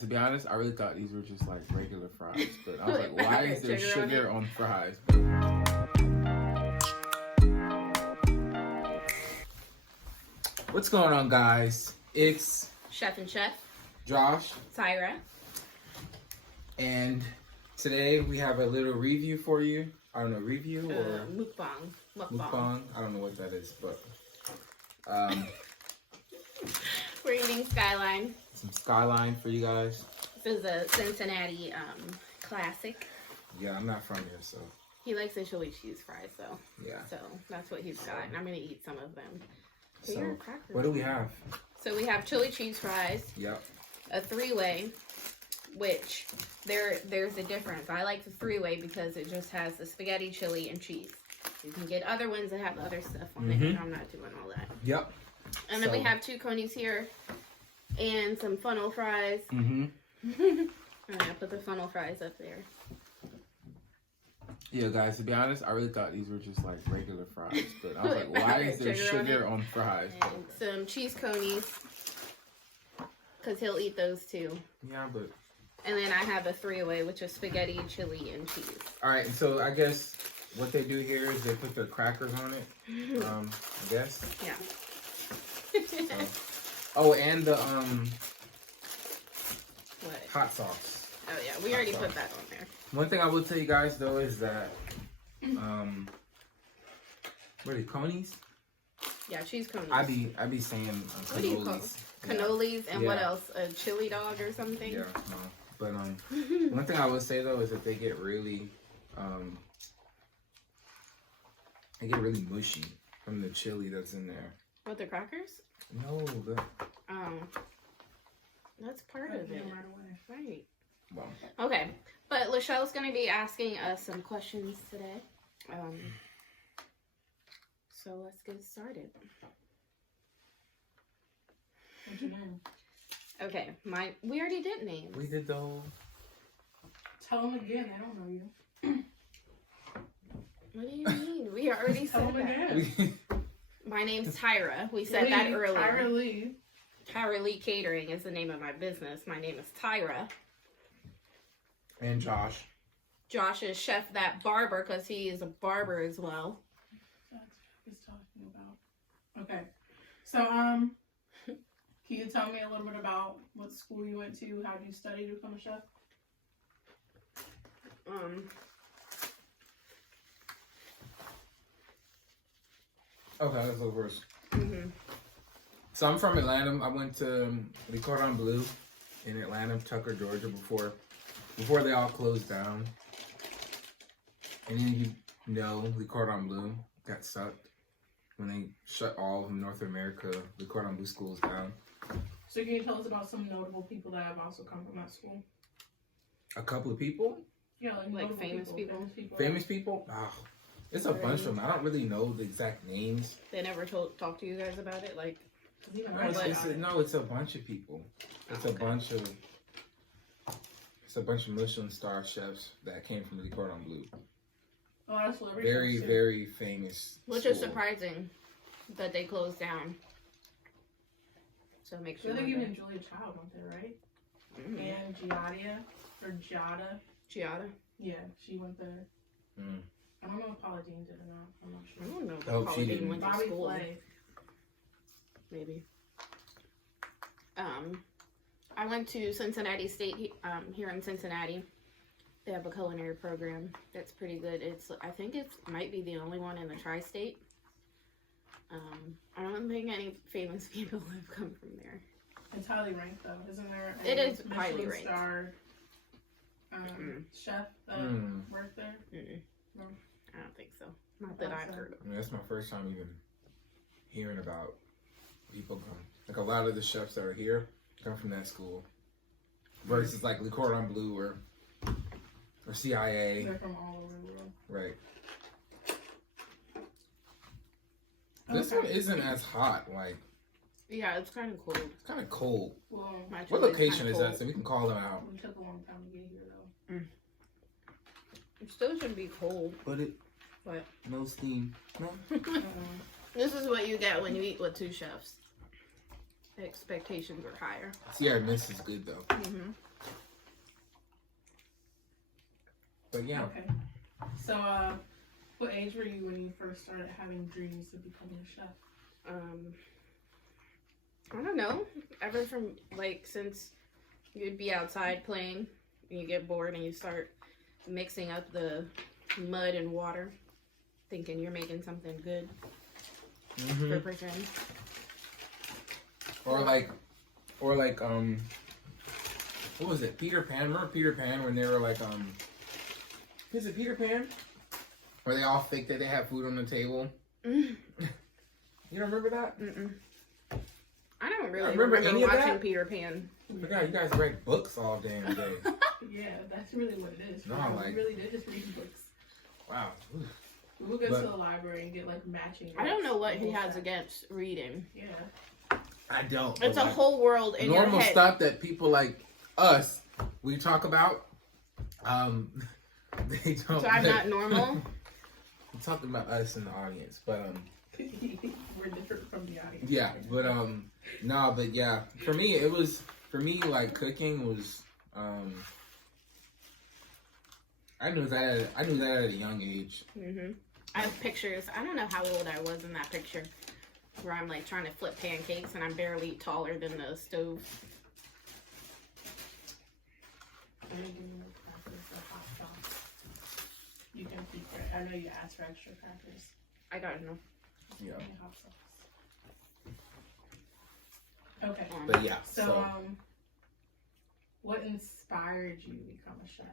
To be honest, I really thought these were just like regular fries, but I was like, why is there sugar on fries? What's going on, guys? It's Chef and Chef, Josh, Tyra, and today we have a little review for you. I don't know, review or Mukbang. I don't know what that is, but we're eating Skyline. some Skyline for you guys. This is a Cincinnati classic. Yeah, I'm not from here, so He likes the chili cheese fries, though. yeah. So that's what he's got, and I'm gonna eat some of them. So what do we have? So we have chili cheese fries. Yep. A three-way, which there's a difference. I like the three-way because it just has the spaghetti, chili, and cheese. You can get other ones that have other stuff on it, but I'm not doing all that. Yep. And then we have two conies here and some funnel fries. I'm gonna put the funnel fries up there. Yeah, guys, to be honest, I really thought these were just like regular fries, but I was like, why is there sugar on fries? And some cheese conies, because he'll eat those too. Yeah, but... And then I have a three-way, which is spaghetti, chili, and cheese. Alright, so I guess what they do here is they put the crackers on it, I guess. Yeah. Oh, and the, What? hot sauce. Oh, yeah, we already put that on there. One thing I will tell you guys, though, is that, what are they, conies? Yeah, cheese conies. I be saying What do you call them? Cannolis, and what Yeah. else? A chili dog or something? Yeah, no. But, one thing I would say, though, is that they get really mushy from the chili that's in there. What, the crackers? No, That's part of it. Right. Well. Okay, but Lachelle's going to be asking us some questions today. So let's get started. What's your name? Okay, we already did names. We did the whole... Tell them again. They don't know you. What do you mean? We already Tell said them that. again. My name's Tyra. We said that earlier. Tyra Lee. Tyra Lee Catering is the name of my business. My name is Tyra. And Josh. Josh is Chef That Barber because he is a barber as well. That's what he's talking about. Okay. So, can you tell me a little bit about what school you went to? How did you study to become a chef? Okay, let's go first. So I'm from Atlanta. I went to Le Cordon Bleu in Atlanta, Tucker, Georgia, before they all closed down. And then Le Cordon Bleu got sucked when they shut all of North America, Le Cordon Bleu schools down. So can you tell us about some notable people that have also come from that school? A couple of people? Yeah, like famous people. Famous people? Oh, it's a bunch of them. I don't really know the exact names. They never talked to you guys about it? Like, It's a bunch of people. It's a bunch of Michelin star chefs that came from Le Cordon Bleu. Oh, that's very, very famous. Which is surprising that they closed down. So it makes you they're wonder. giving Julia Child on there, right? And Giada. Yeah, she went there. I don't know if Paula Dean did or not. I'm not sure. I don't know if Oh, Paula she Dean didn't. went to Bobby school. Flay. Maybe. I went to Cincinnati State here in Cincinnati. They have a culinary program that's pretty good. I think it might be the only one in the tri-state. I don't think any famous people have come from there. It's highly ranked though, isn't there? It is highly Michelin ranked. Star chef that worked there? No. I don't think so. Not that I've heard of. I mean, that's my first time even hearing about people come. Like a lot of the chefs that are here come from that school. Versus like Le Cordon Bleu or CIA. They're from all over the world. Right. This one isn't as hot. Like, Yeah, it's kind of cold. it's kind of cold. Well, What location is that? So we can call them out. it took a long time to get here though. It still should be cold. But it. What? No steam. No. This is what you get when you eat with two chefs. expectations were higher. Sierra Mist is good though. Mm-hmm. But yeah. Okay. So, what age were you when you first started having dreams of becoming a chef? I don't know. Ever from like since you'd be outside playing, and you get bored, and you start mixing up the mud and water, thinking you're making something good for pretend. Or like, what was it? Peter Pan. Remember Peter Pan when they were like, is it Peter Pan? Where they all faked that they had food on the table. You don't remember that? Mm-mm. I don't really remember any of watching that? Peter Pan. I forgot you guys read books all damn day. Yeah, that's really what it is. No, We really did just read books. Wow. We'll go to the library and get like matching books. I don't know what he has against reading. Yeah. I don't. It's a whole world in your normal head. stuff that people like us we talk about. They don't. So I'm not normal. I'm talking about us in the audience, but We're different from the audience. yeah, but no, but yeah, for me like cooking was I knew that at a young age. Mm-hmm. I have pictures. I don't know how old I was in that picture, where I'm like trying to flip pancakes and I'm barely taller than the stove. You can keep it. I know you asked for extra crackers. I got enough. Yeah. And hot sauce. Okay. But yeah. So, what inspired you to become a chef?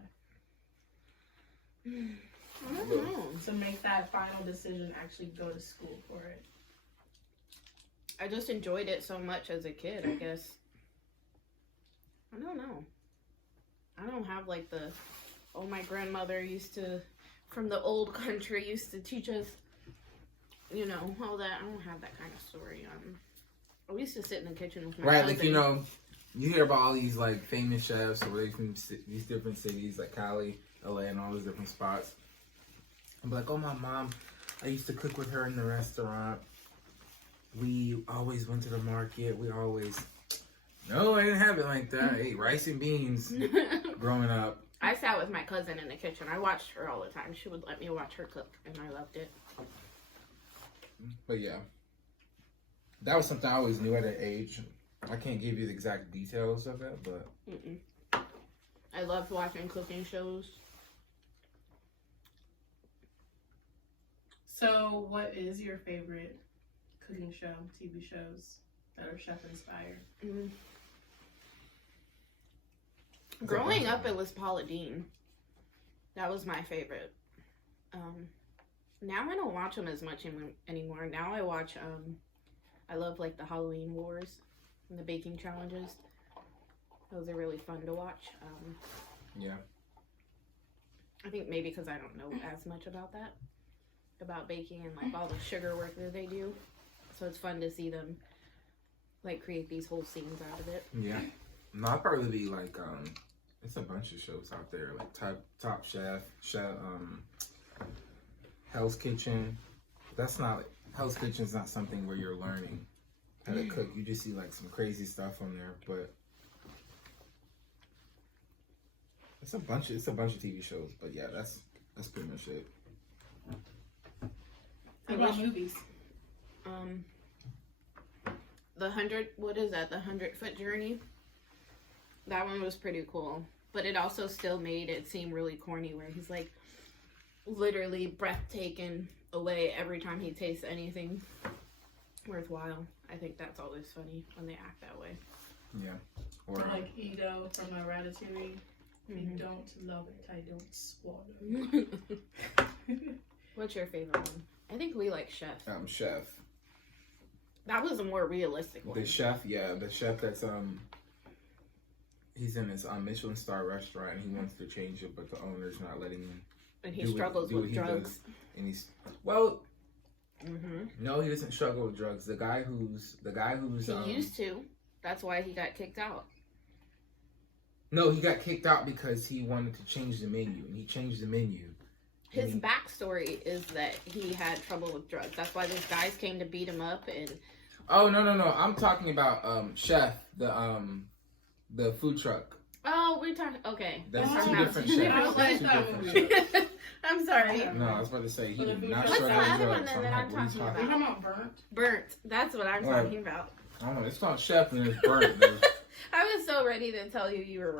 I don't know. To make that final decision, actually go to school for it. I just enjoyed it so much as a kid, I guess. I don't know. I don't have like my grandmother used to, from the old country, used to teach us, you know, all that. I don't have that kind of story. We used to sit in the kitchen with my cousin. like, you know, you hear about all these like famous chefs or they from these different cities like Cali, LA, and all those different spots. I'm like, oh, my mom, I used to cook with her in the restaurant. We always went to the market. No, I didn't have it like that. I ate rice and beans growing up. I sat with my cousin in the kitchen. I watched her all the time. She would let me watch her cook, and I loved it. But yeah, that was something I always knew at an age. I can't give you the exact details of it, but I loved watching cooking shows. So, what is your favorite cooking show, TV shows that are chef inspired? Growing up, it was Paula Deen. That was my favorite. Now I don't watch them as much anymore. Now I watch, I love like the Halloween Wars and the baking challenges. Those are really fun to watch. yeah. I think maybe because I don't know as much about baking and like all the sugar work that they do. So it's fun to see them like create these whole scenes out of it. Yeah. No, I'd probably be like, it's a bunch of shows out there, like Top Chef, Hell's Kitchen. Hell's Kitchen's not something where you're learning how to cook. You just see like some crazy stuff on there, but it's a bunch of TV shows. But yeah, that's pretty much it. What about movies? The 100-foot journey. That one was pretty cool, but it also still made it seem really corny where he's like literally breathtaking away every time he tastes anything worthwhile. I think that's always funny when they act that way. Yeah. Or like Ito from Ratatouille. I don't love it, I don't swallow. What's your favorite one? I think we like Chef. Chef. That was a more realistic one. The chef that's he's in this Michelin star restaurant and he wants to change it, but the owner's not letting him. And he struggles with drugs. And no, he doesn't struggle with drugs. The guy who's he used to. That's why he got kicked out. No, he got kicked out because he wanted to change the menu, and he changed the menu. His backstory is that he had trouble with drugs. That's why these guys came to beat him up, and Oh no. I'm talking about Chef, the food truck. Oh, we're talking. Okay, That's Oh, two different I chefs. don't like Two that different movie. chefs. I'm sorry. No, I was about to say he did not What's show the that other one drugs. then I'm that like, I'm what are you talking Are you about? talking about Burnt? Burnt. That's what I'm Right. talking about. I don't know. It's called Chef and it's burnt. There's- I was so ready to tell you were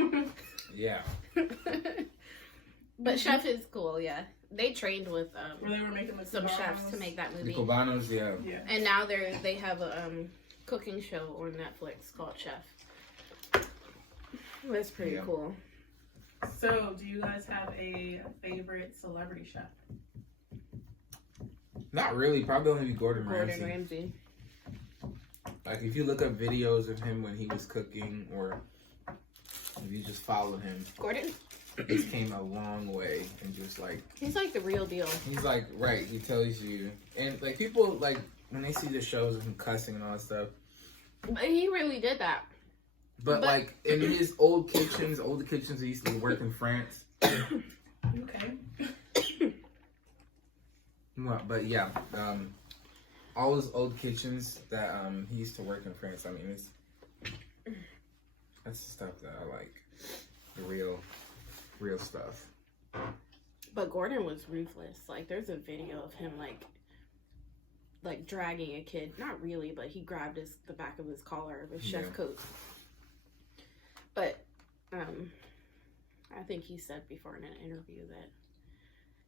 wrong. yeah. But Chef is cool, yeah. They trained with Where they were making the some Cubanos. chefs to make that The movie. Cubanos, yeah. Yeah. And now they have a cooking show on Netflix called Chef. That's pretty Yeah. cool. So, do you guys have a favorite celebrity chef? Not really. Probably only Gordon Gordon Ramsay. Ramsay. Like if you look up videos of him when he was cooking, or if you just follow him, Gordon? he's came a long way. And just like He's like the real deal. he's like right, he tells you, and like people like when they see the shows of him cussing and all that stuff. But he really did that. But like in his older kitchens he used to work in France. Okay. Well, but yeah, all his old kitchens that he used to work in France. I mean, that's the stuff that I like, the real stuff. But Gordon was ruthless. Like there's a video of him like dragging a kid. Not really, but he grabbed the back of his collar of his chef coat. But I think he said before in an interview that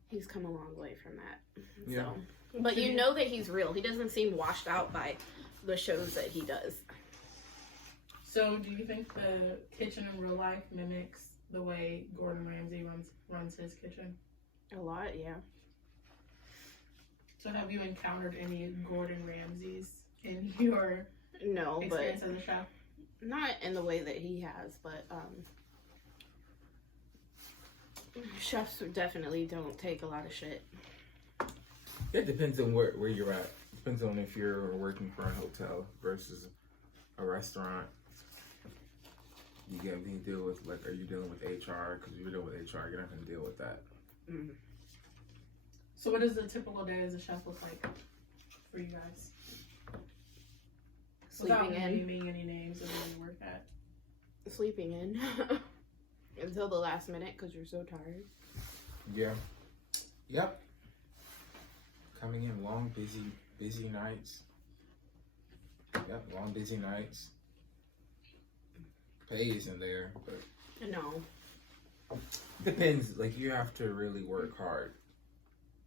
he's come a long way from that. Yeah. So, but you know that he's real. He doesn't seem washed out by the shows that he does. So, do you think the kitchen in real life mimics the way Gordon Ramsay runs his kitchen? A lot, yeah. So, have you encountered any Gordon Ramsays in your No, experience but as a chef? not in the way that he has. But chefs definitely don't take a lot of shit. It depends on where you're at. Depends on if you're working for a hotel versus a restaurant. You get anything to deal with, like, are you dealing with HR? Because if you're dealing with HR, you're not going to deal with that. Mm. So, what does a typical day as a chef look like for you guys? Sleeping Without in. naming any names of where you work at. Sleeping in. Until the last minute because you're so tired. Yeah. Yep. Coming in long, busy nights. Yep, long, busy nights. Pay isn't there, but No. depends. Like, you have to really work hard.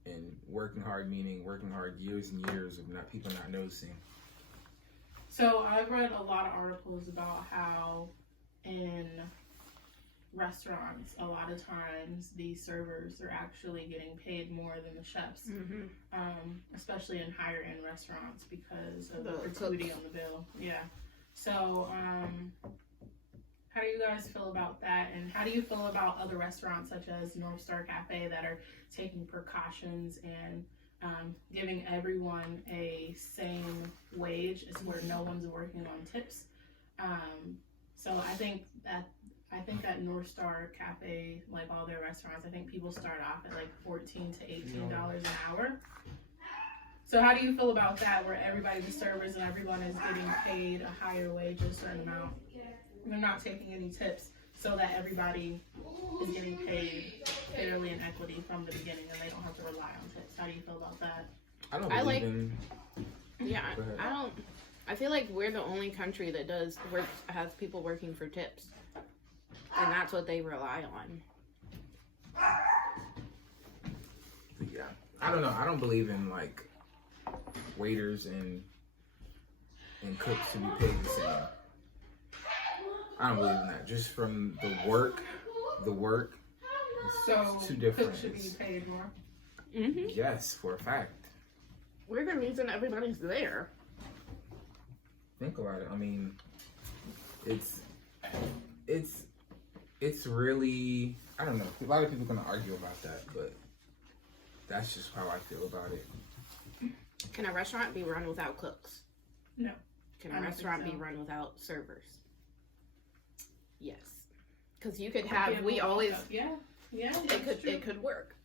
And working hard meaning working hard years and years of people not noticing. So, I've read a lot of articles about how in restaurants, a lot of times the servers are actually getting paid more than the chefs, especially in higher end restaurants because of the gratuity on the bill. Yeah. So, how do you guys feel about that? And how do you feel about other restaurants such as North Star Cafe that are taking precautions and giving everyone a same wage as where no one's working on tips? So I think that North Star Cafe, like all their restaurants, I think people start off at like $14 to $18 an hour. So how do you feel about that, where everybody, the servers and everyone, is getting paid a higher wage, a certain amount? They're not taking any tips, so that everybody is getting paid fairly in equity from the beginning, and they don't have to rely on tips. How do you feel about that? I don't believe in... Yeah, Go ahead. I feel like we're the only country that has people working for tips. And that's what they rely on. Yeah. I don't know. I don't believe in, like, waiters and cooks to be paid the same. I don't believe in that. Just from the work, So it's two different. cooks should be paid more. Mm-hmm. Yes, for a fact. We're the reason everybody's there. Think about it. I mean, it's really, I don't know. A lot of people are gonna argue about that, but that's just how I feel about it. Can a restaurant be run without cooks? No. Can I a don't restaurant think so. be run without servers? Yes. Because you could have, we always, Yeah, it could work.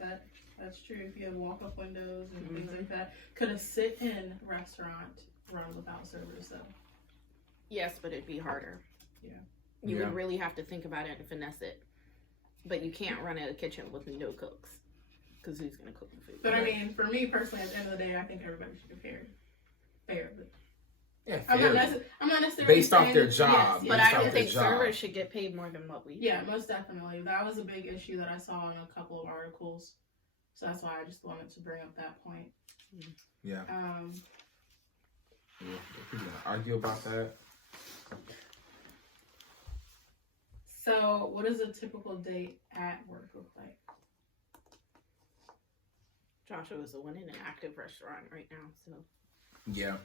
But That's true. If you have walk-up windows and things like that. Could a sit-in restaurant run without servers, though? Yes, but it'd be harder. Yeah. You would really have to think about it and finesse it. But you can't run a kitchen with no cooks. Because who's going to cook the food? But I mean, for me personally, at the end of the day, I think everybody should get fair. But Yeah, I'm fair. not necessarily Based off their job. Yes, But Based I off don't their think job. servers should get paid more than what we do. yeah, most definitely. That was a big issue that I saw in a couple of articles. So that's why I just wanted to bring up that point. Yeah. Um, Yeah, if we gonna argue about that. So, what does a typical date at work look like? Joshua is the one in an active restaurant right now, so. Yeah.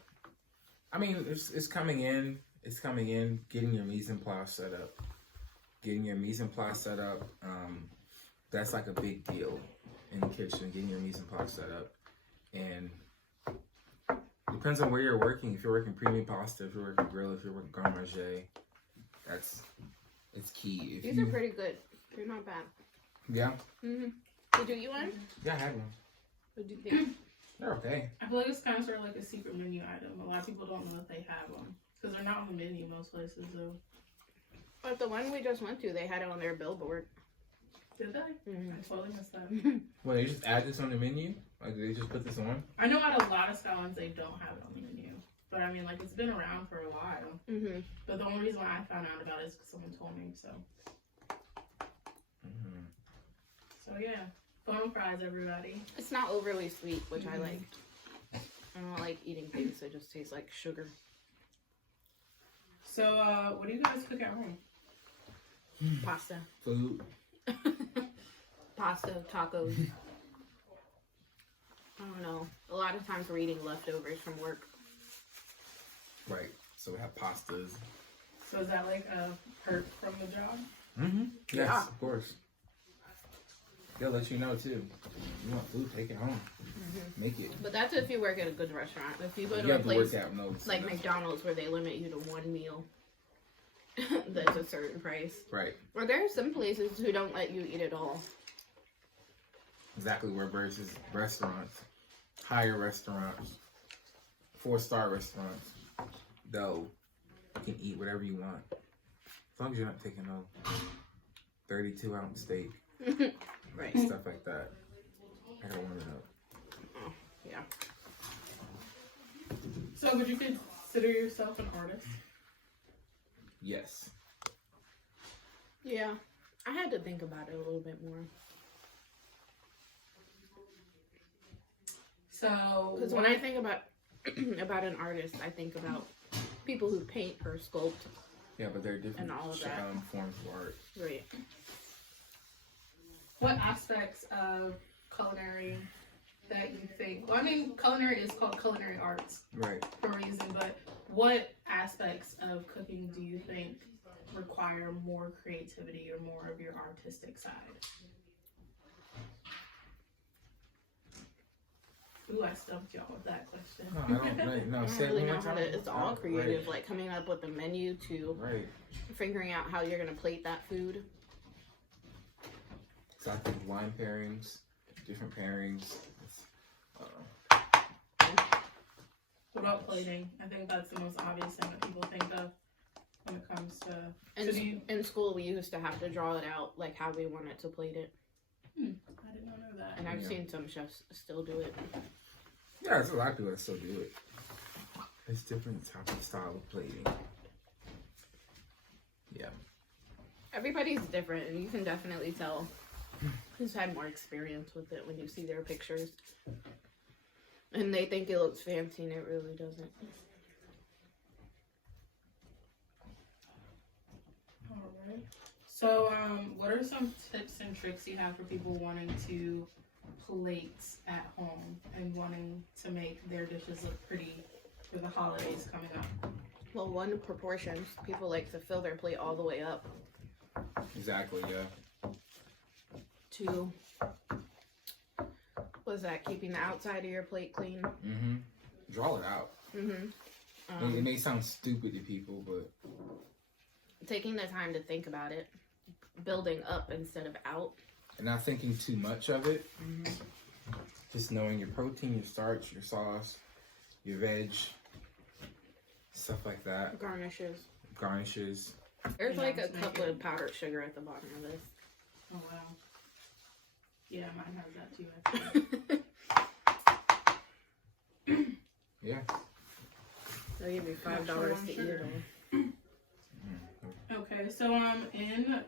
I mean, it's coming in. It's coming in. Getting your mise en place set up. That's like a big deal in the kitchen. Getting your mise en place set up, and depends on where you're working. If you're working premium pasta, if you're working grill, if you're working garde manger, it's key. These are pretty good. They're not bad. Yeah. Did you eat one? Yeah, I had one. What do you think? They're okay. I feel like it's kind of sort of like a secret menu item. A lot of people don't know that they have them. Because they're not on the menu most places, though. But the one we just went to, they had it on their billboard. Did they? I totally missed that. Well, they just add this on the menu? Like, did they just put this on? I know at a lot of Scotlands they don't have it on the menu. But I mean, like, it's been around for a while. But the only reason why I found out about it is because someone told me, so. So, yeah. Bone fries, everybody. It's not overly sweet, which I like. I don't like eating things that just taste like sugar. So, what do you guys cook at home? Pasta. Food. Pasta, tacos. I don't know. A lot of times we're eating leftovers from work. Right. So we have pastas. So, is that like a perk from the job? Yes, Yeah. of course. They'll let you know too. You want food, take it home. Make it. But that's if you work at a good restaurant. If you go You to a have to place work out notes. like McDonald's where they limit you to one meal, that's a certain price. Right. Or there are some places who don't let you eat at all. Exactly where versus restaurants, higher restaurants, 4-star restaurants, though, you can eat whatever you want. As long as you're not taking a 32-ounce steak. Right. Stuff like that. I gotta warm it up. Oh, yeah. So, would you consider yourself an artist? Yes. Yeah. I had to think about it a little bit more. So, Because when I think about about an artist, I think about people who paint or sculpt. Yeah, but there are different And all of that. forms of art. Right. what aspects of culinary that you think? Well, I mean, culinary is called culinary arts Right. for a reason, but what aspects of cooking do you think require more creativity or more of your artistic side? Ooh, I stumped y'all with that question. No, I don't. Right, no, I don't say it really one know more how time. to, it's all Right. creative, like coming up with a menu to Right. figuring out how you're going to plate that food. So I think wine pairings, different pairings. What about plating? I think that's the most obvious thing that people think of when it comes to. In school, we used to have to draw it out, like how we wanted to plate it. I did not know that. And I've Yeah. seen some chefs still do it. Yeah, there's a lot of people that still do it. It's different type of style of plating. Yeah. Everybody's different, and you can definitely tell who's had more experience with it when you see their pictures. And they think it looks fancy, and it really doesn't. All right. So, what are some tips and tricks you have for people wanting to plate at home and wanting to make their dishes look pretty for the holidays coming up? Well, one, proportions. People like to fill their plate all the way up. Exactly. Yeah. Two, was that keeping the outside of your plate clean? Mm-hmm. Draw it out. Mm-hmm. It may sound stupid to people, but Taking the time to think about it. Building up instead of out. and not thinking too much of it. Mm-hmm. Just knowing your protein, your starch, your sauce, your veg, stuff like that. Garnishes. There's like a cup of powdered sugar at the bottom of this. Oh wow. Yeah, mine has that too, actually. Yeah. They'll give you $5 to eat it all. Okay, so in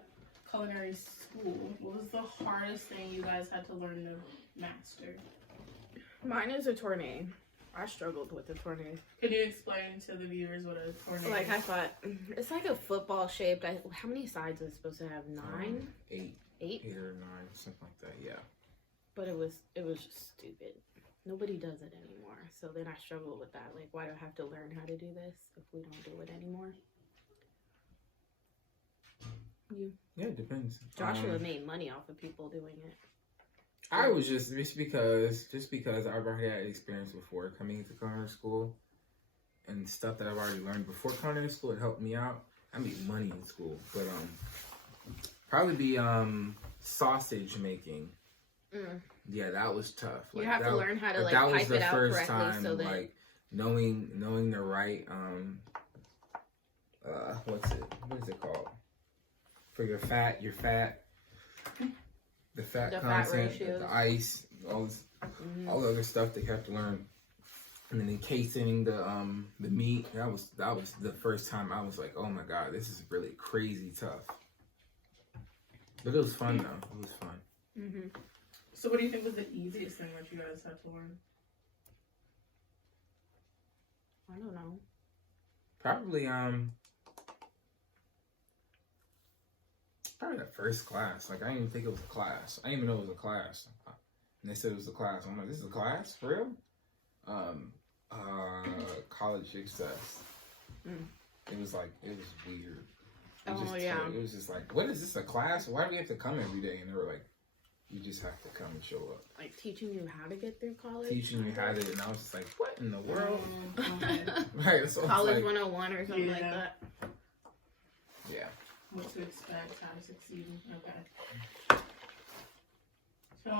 culinary school, what was the hardest thing you guys had to learn to master? Mine is a tournée. I struggled with the tournée. Can you explain to the viewers what a tournée is? Like, I thought, it's like a football shaped. How many sides is it supposed to have? 9? 8. 8? 8 or 9, something like that, yeah. But it was just stupid. Nobody does it anymore. So then I struggled with that. Like, why do I have to learn how to do this if we don't do it anymore? Yeah, it depends. Joshua made money off of people doing it. I was just because I've already had experience before coming into culinary school and stuff that I've already learned before culinary school. It helped me out. I made money in school, but probably be sausage making. Yeah, that was tough. Like, you have to learn how to like that was pipe the it out first correctly, time, so that like knowing the right what is it called for your fat the fat content, the ice, all the other stuff that you have to learn, and then encasing the meat. That was the first time I was like, oh my god, this is really crazy tough. But it was fun though. It was fun. Mm-hmm. So what do you think was the easiest thing that you guys had to learn? I don't know. Probably that first class. Like, I didn't even think it was a class. I didn't even know it was a class. And they said it was a class. I'm like, this is a class? For real? College success. It was weird. It was just like, what is this, a class? Why do we have to come every day? And they were like, you just have to come and show up. Like teaching you how to get through college? Teaching you how to, and I was just like, what in the world? Right, so College 101 or something like that. Yeah. What to expect, how to succeed. Okay. So,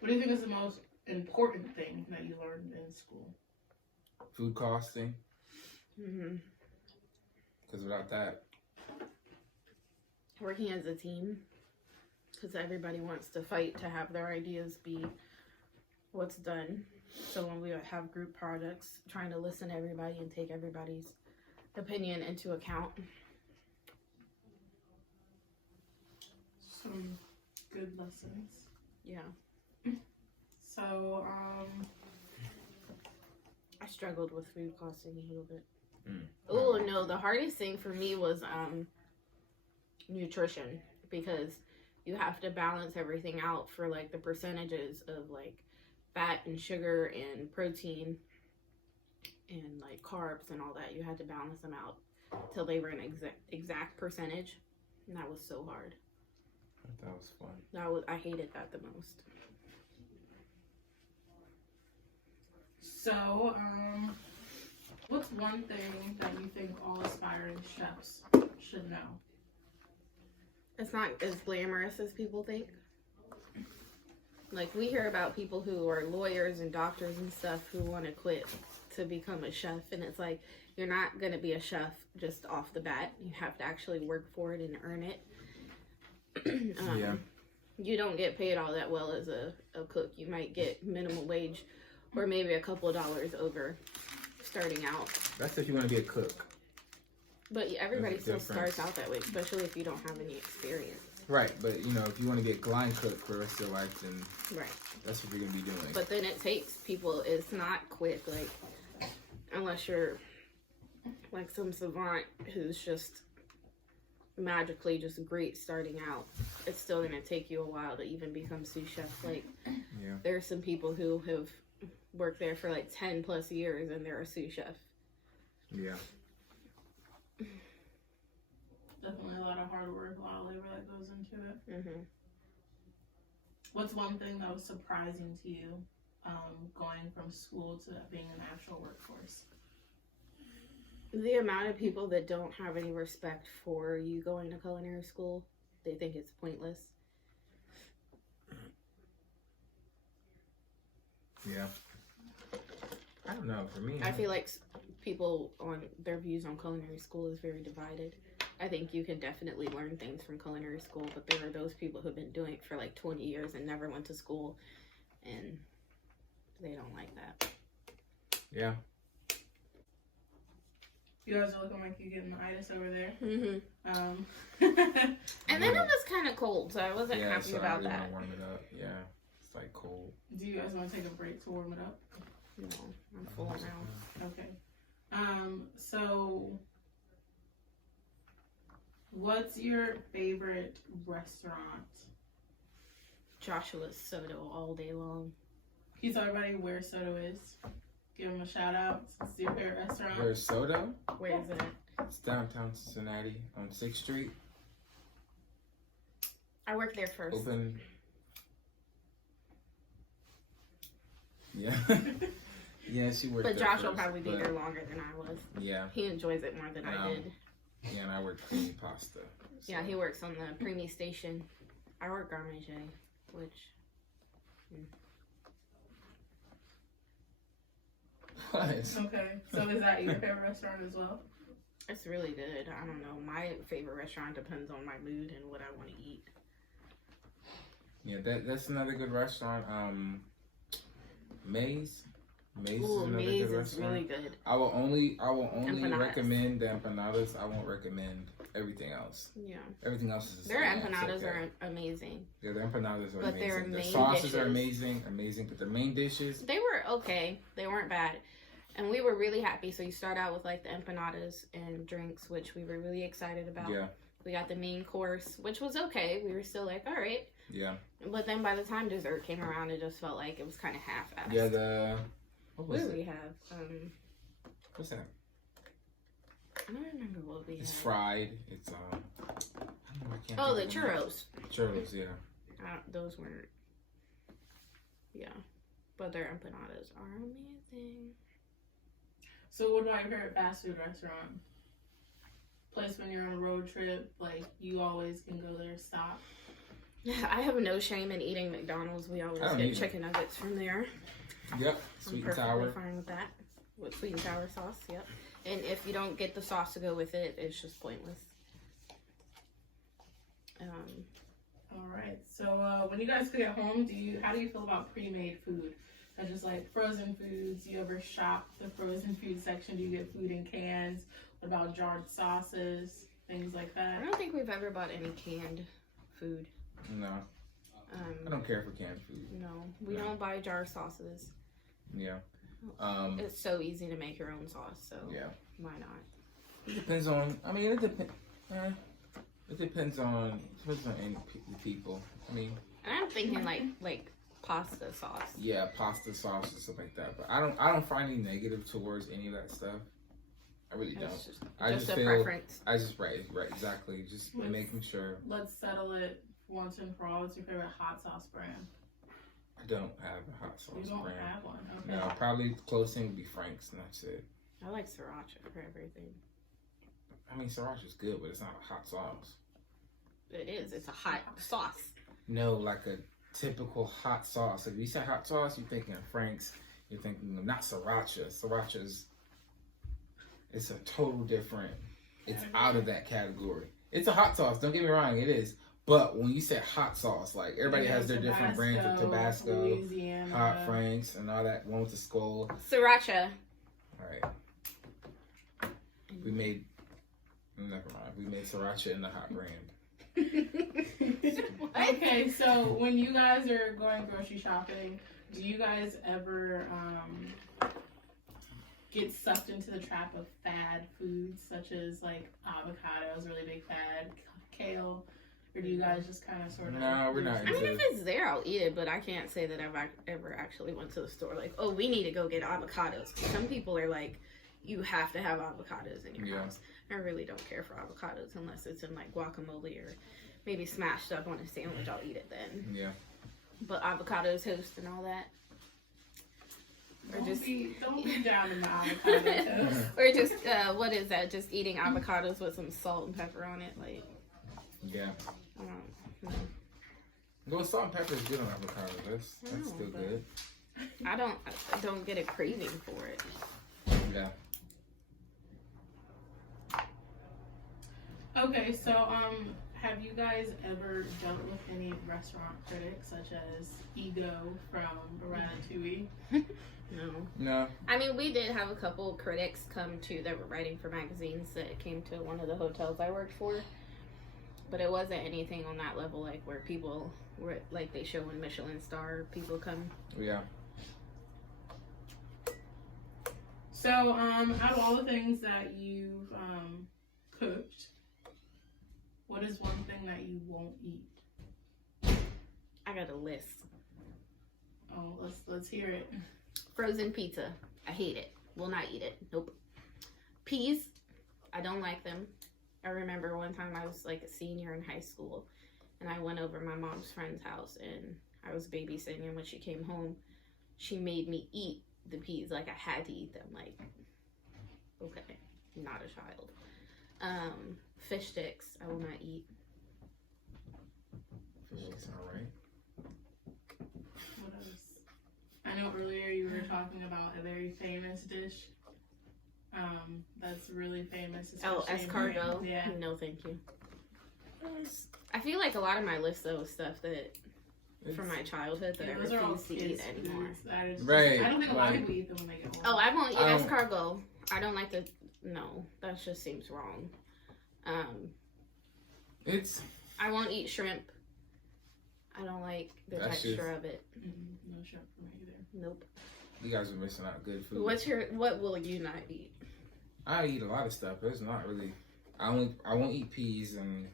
what do you think is the most important thing that you learned in school? Food costing. Mm-hmm. Because without that, working as a team. Because everybody wants to fight to have their ideas be what's done. So when we have group projects, trying to listen to everybody and take everybody's opinion into account. Some good lessons. Yeah. So, I struggled with food costing a little bit. Oh no, the hardest thing for me was nutrition, because you have to balance everything out for like the percentages of like fat and sugar and protein and like carbs and all that. You had to balance them out till they were an exact percentage, and that was so hard. That was fun. I hated that the most. So, what's one thing that you think all aspiring chefs should know? It's not as glamorous as people think. Like, we hear about people who are lawyers and doctors and stuff who want to quit to become a chef, and it's like, you're not going to be a chef just off the bat. You have to actually work for it and earn it. Yeah. You don't get paid all that well as a cook. You might get minimum wage or maybe a couple of dollars over starting out. That's if you want to be a cook. But everybody still starts out that way, especially if you don't have any experience. Right, but if you want to get line cook for the rest of your life, then that's what you're going to be doing. But then it takes people, it's not quick, like, unless you're like some savant who's just magically just great starting out. It's still going to take you a while to even become sous chef. Like, there are some people who have worked there for like 10 plus years and they're a sous chef. Yeah. Definitely a lot of hard work, a lot of labor that goes into it. Mm-hmm. What's one thing that was surprising to you going from school to being an actual workforce? The amount of people that don't have any respect for you going to culinary school. They think it's pointless. Yeah. I don't know. For me, I feel like people on their views on culinary school is very divided. I think you can definitely learn things from culinary school, but there are those people who've been doing it for like 20 years and never went to school, and they don't like that. Yeah. You guys are looking like you're getting the itis over there. And then it was kind of cold, so I wasn't happy about I that. really warm it up. Yeah, it's like cold. Do you guys want to take a break to warm it up? No, I'm full now. Okay. So what's your favorite restaurant? Joshua's Soto all day long. Can you tell everybody where Soto is? Give them a shout out. It's your favorite restaurant. Where's Soto? Where is it? It's downtown Cincinnati on 6th Street. I worked there first. Open. Yeah. Yeah, she worked But there Josh will first, probably be there longer than I was. Yeah. He enjoys it more than I did. Yeah, and I worked creamy pasta. So. Yeah, he works on the preemie station. I work garmage, which... What? Okay. So is that your favorite restaurant as well? It's really good. I don't know. My favorite restaurant depends on my mood and what I want to eat. Yeah, that's another good restaurant. Maze. Maze Ooh, is another Maze good is restaurant. really good. I will only Empanadas. recommend the empanadas. I won't recommend everything else. Yeah. Everything else is the Their same. empanadas It's okay. are amazing. Yeah, their empanadas are But their amazing. Their main sauces are dishes- amazing. But the main dishes, They were okay. They weren't bad. And we were really happy. So you start out with like the empanadas and drinks, which we were really excited about. yeah, We got the main course, which was okay. We were still like, all right. yeah, But then by the time dessert came around, it just felt like it was kind of half-assed. yeah. What What was did it? we have? What's that? I don't remember what we It's had. fried. It's I don't know, I can't Oh, the think of them. churros. Churros, yeah. Those weren't. Yeah. But their empanadas are amazing. So what about your favorite fast food restaurant? Place when you're on a road trip, like you always can go there, stop. I have no shame in eating McDonald's. We always I don't get either. chicken nuggets from there. Yep, I'm sweet and perfectly sour. fine with that. With sweet and sour sauce, yep. And if you don't get the sauce to go with it, it's just pointless. All right. So when you guys cook at home, how do you feel about pre-made food? Such as like frozen foods. Do you ever shop the frozen food section? Do you get food in cans? What about jarred sauces? Things like that. I don't think we've ever bought any canned food. No, I don't care for canned food. No, we No. don't buy jar sauces. Yeah. It's so easy to make your own sauce, so Yeah. why not? It depends on. I mean, it depends. It depends on any people. I mean, And I'm thinking like pasta sauce. yeah, pasta sauce and stuff like that. But I don't find any negative towards any of that stuff. I really don't. It's just I just a feel. preference. I just right, exactly. Just making sure. Let's settle it once and for all. What's your favorite hot sauce brand? I don't have a hot sauce You don't brand. have one. Okay. No, probably close thing would be Frank's, and that's it. I like sriracha for everything. I mean, sriracha's good, but it's not a hot sauce. It is. It's a hot sauce. No, like a typical hot sauce. If you say hot sauce, you're thinking of Frank's. You're thinking of not sriracha. Sriracha's it's a total different. It's out of that category. It's a hot sauce. Don't get me wrong, it is. But when you say hot sauce, like everybody has their different brands of Tabasco, Louisiana, Hot Frank's, and all that. One with the skull. Sriracha. All right. We made. Never mind. We made sriracha in the hot brand. What? Okay, so when you guys are going grocery shopping, do you guys ever get sucked into the trap of fad foods such as like avocados, really big fad, kale, or do you guys just kind of sort of? No, we're not I mean, if it's there, I'll eat it, but I can't say that I've ever actually went to the store like, oh, we need to go get avocados. Some people are like, you have to have avocados in your house. I really don't care for avocados unless it's in like guacamole or maybe smashed up on a sandwich. I'll eat it then. Yeah. But avocados, toast, and all that. Don't be down in the avocado toast. Or just what is that? Just eating avocados with some salt and pepper on it, like. Yeah. I don't know. Well, salt and pepper is good on avocado. That's still good. I don't get a craving for it. Yeah. Okay, so have you guys ever dealt with any restaurant critics such as Ego from Ratatouille? No. I mean, we did have a couple critics come to that were writing for magazines that came to one of the hotels I worked for, but it wasn't anything on that level, like where people were like they show in Michelin star people come. Yeah. So out of all the things that you've cooked, what is one thing that you won't eat? I got a list. Oh, let's hear it. Frozen pizza. I hate it. Will not eat it. Nope. Peas. I don't like them. I remember one time I was like a senior in high school and I went over my mom's friend's house and I was babysitting, and when she came home, she made me eat the peas. Like I had to eat them. Like, okay, not a child. Fish sticks. I will not eat. Fish sticks, all right. What else? I know earlier you were talking about a very famous dish. That's really famous. Oh, escargot. Yeah. No, thank you. I feel like a lot of my list though is stuff that from my childhood that I refuse to eat anymore. Right. I don't think a lot of people eat them when they get older. Oh, I won't eat escargot. I don't like the. No, that just seems wrong. I won't eat shrimp. I don't like the texture of it. No shrimp for me either. Nope. You guys are missing out good food. What will you not eat? I eat a lot of stuff. There's not really. I won't eat peas and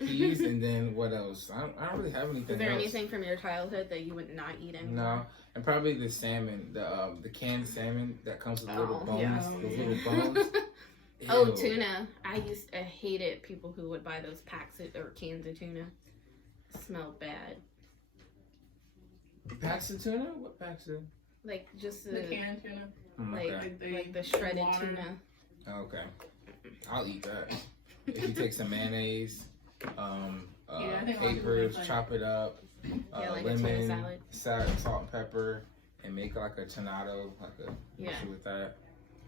then what else? I don't really have anything. Is there else. anything from your childhood that you would not eat anymore? No, and probably the salmon, the canned salmon that comes with little bones. Yeah. Those little bones. Oh, Ew. tuna. I hated people who would buy those packs or cans of tuna. It smelled bad. Packs of tuna? What packs of? Like just the canned tuna. Like the shredded tuna. Okay, I'll eat that. If you take some mayonnaise, capers, chop it up, like lemon, a salad. Salt and pepper, and make like a tonado, like a issue with that.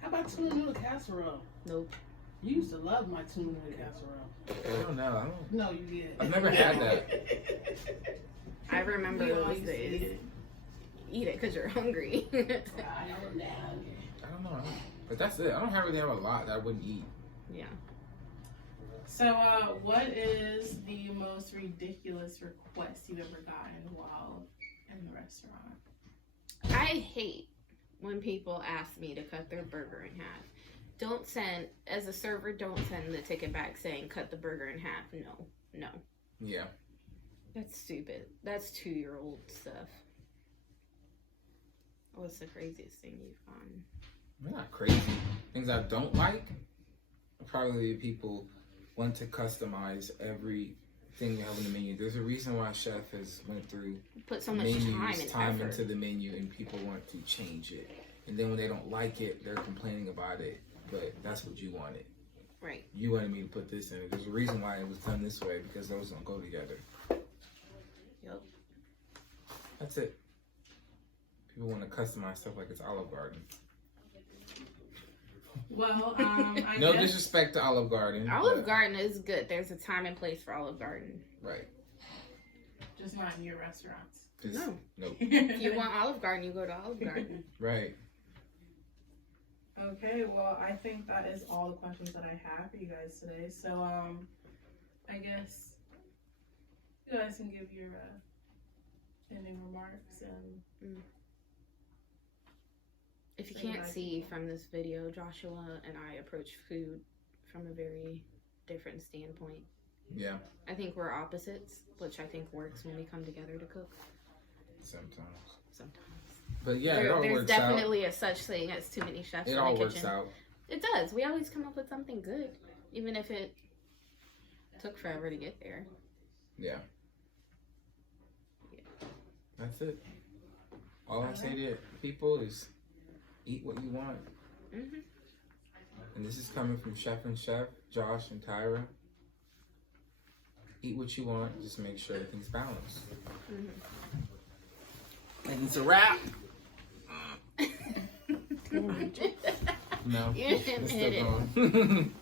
How about tuna noodle casserole? Nope. You used to love my tuna noodle casserole. I don't know. No, you did. I've never had that. I remember those days. Eat it because you're hungry. I don't know. But that's it. I don't really have a lot that I wouldn't eat. Yeah. So, what is the most ridiculous request you've ever gotten while in the restaurant? I hate when people ask me to cut their burger in half. As a server, don't send the ticket back saying cut the burger in half. No. Yeah. That's stupid. That's 2-year-old stuff. What's the craziest thing you've gotten? Not crazy. Things I don't like, probably people want to customize everything you have on the menu. There's a reason why chef has went through put so much time into the menu, and people want to change it. And then when they don't like it, they're complaining about it. But that's what you wanted. Right. You wanted me to put this in it. There's a reason why it was done this way, because those don't go together. Yep. That's it. People want to customize stuff like it's Olive Garden. Well, no disrespect to Olive Garden. Olive Garden is good. There's a time and place for Olive Garden. Right. Just not in your restaurants. No. Nope. If you want Olive Garden, you go to Olive Garden. Right. Okay, well, I think that is all the questions that I have for you guys today. So, I guess you guys can give your ending remarks and. If you can't see from this video, Joshua and I approach food from a very different standpoint. Yeah. I think we're opposites, which I think works when we come together to cook. Sometimes. But yeah, it all works out. There's definitely a such thing as too many chefs in the kitchen. It all works out. It does. We always come up with something good, even if it took forever to get there. Yeah. That's it. All I say to people is eat what you want. Mm-hmm. And this is coming from Chef and Chef, Josh and Tyra. Eat what you want. Just make sure everything's balanced. Mm-hmm. And it's a wrap. No, You didn't it's hit still it. going.